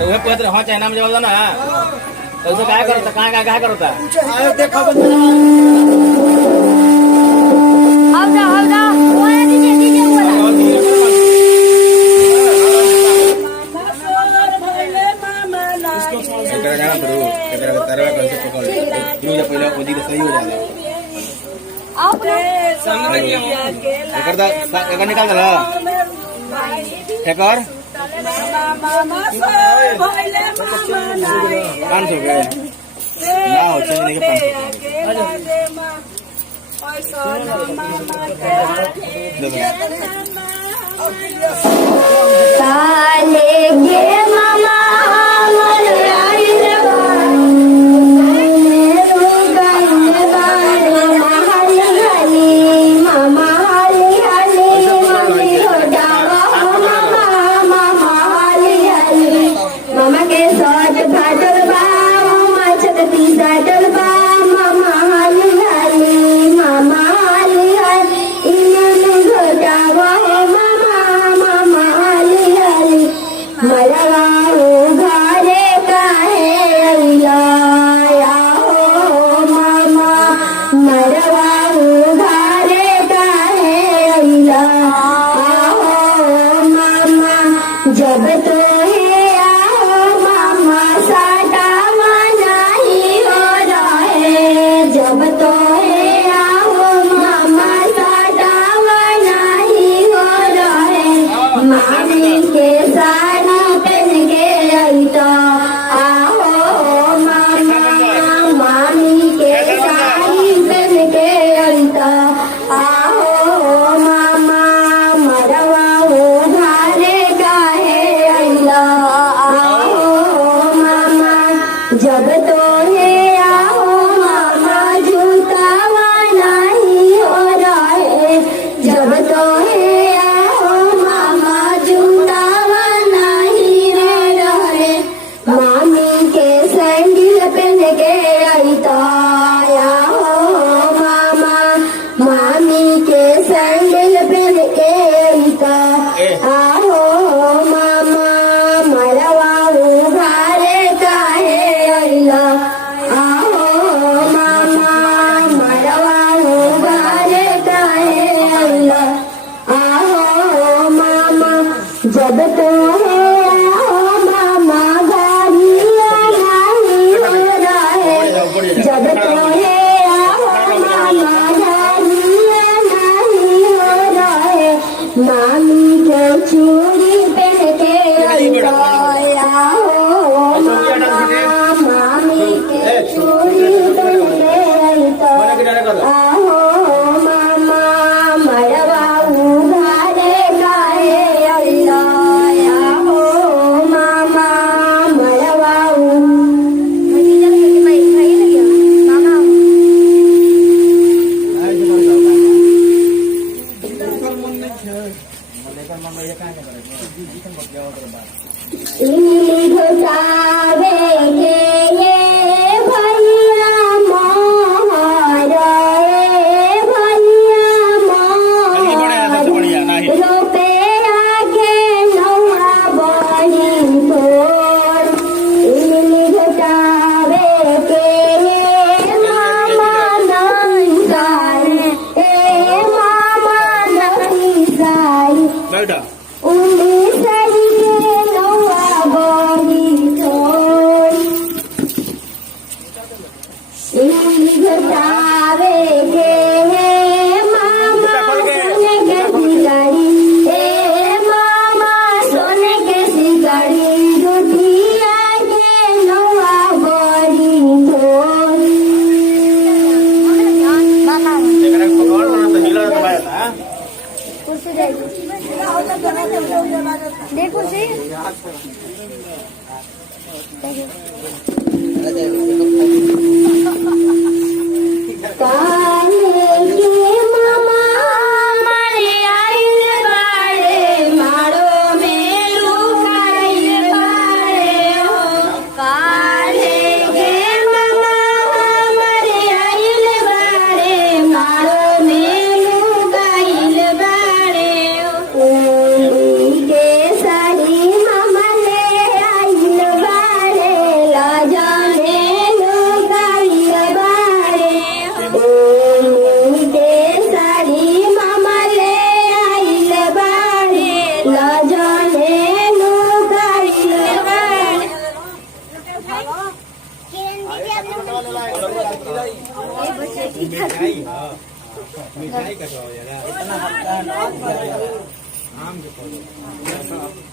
अरे वह पत्र हाँ चाइना में जवाब दो ना तो उसे क्या करता क्या करता आयो देखो आओ जा बोला दीजिए बोला एकरा जाना करो एकरा तारा का से पकड़ क्यों जा पहले वो जी सही हो जाए आप एकरा एकरा निकाल दला एक और 500 के ना हो चाहिए नहीं के 500 काले गे मामा जब तो है आओ मामा साटा नहीं हो रहे जब तो है आओ मामा साटा नहीं हो रहे मामी के साड़ी पहन के आई तो आओ मामा मामी के साड़ी पहन के आई तो आओ मामा मरवा जब तो है आओ मामा झूठावा नहीं हो रहे जब तो है आओ मामा झूठावा नहीं हो रहे मामी के सैंडल पहन के आई तो आओ मामा मामी के सैंडल पहन के आई तो आओ मामा मरवा उघारे आओ मामा मरवा उघारे आओ मामा जब तो है आओ मामा गाड़ी नहीं हो रहे जब तो है आओ मामा गाड़ी नहीं हो रहे मामी के चूड़ी पहन के आई आओ मामी के चूड़ी पहन के आई आओ मामा मरवा उघारे आओ मामा मरवा देखो सही मिठाई कटवाओ जरा इतना हल्का है ना आम के पौधे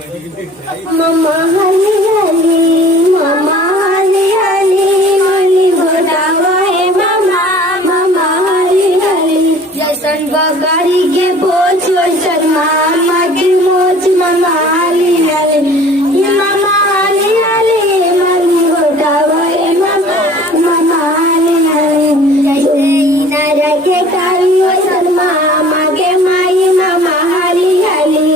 मम्मा हली हली मम्मा हली हली मली घोटावा है मम्मा मम्मा हली हली जैसन बकरी के पोछ वैसन मामा की मोछ मम्मा हली हली मम्मा हली हली मली घोटावा है मम्मा मम्मा हली हली जैसे इनारा के कारी वैसन मामा के माई मम्मा हली हली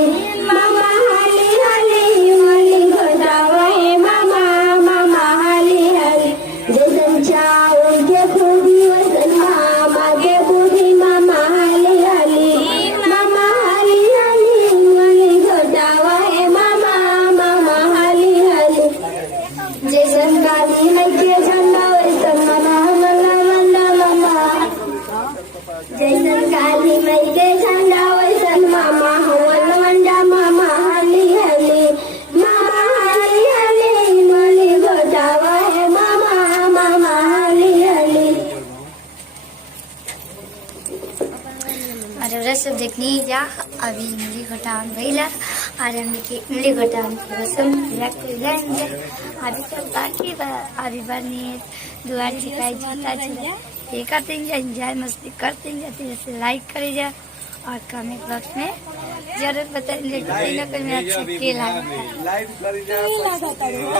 मम्मा हली हली मली घोटावा है मम्मा मम्मा हली हली जैसन चावल के खूबी वैसन मामा के बूढ़ी मम्मा हली हली मम्मा हली हली मली घोटावा है मम्मा मम्मा हली हली जैसन काली मई के झंडा वैसन मना मना मना मना जैसन काली मई के झंडा वैसन मामा हवन मंडा मामा हली हली मामा हली हली मली घोटावा है मामा मामा हली हली और रसम देखने जा अभी इमली घटान भैला और हमने की इमली घटान की रसम पूरा कर जाएंगे अभी तो बाकी अभी बनी दुआर छिकाई जाता है ये करते हैं एंजॉय मस्ती करते हैं जाते जैसे लाइक करे जा और कमेंट बॉक्स में जरूर बताइए कि अच्छा के लगा।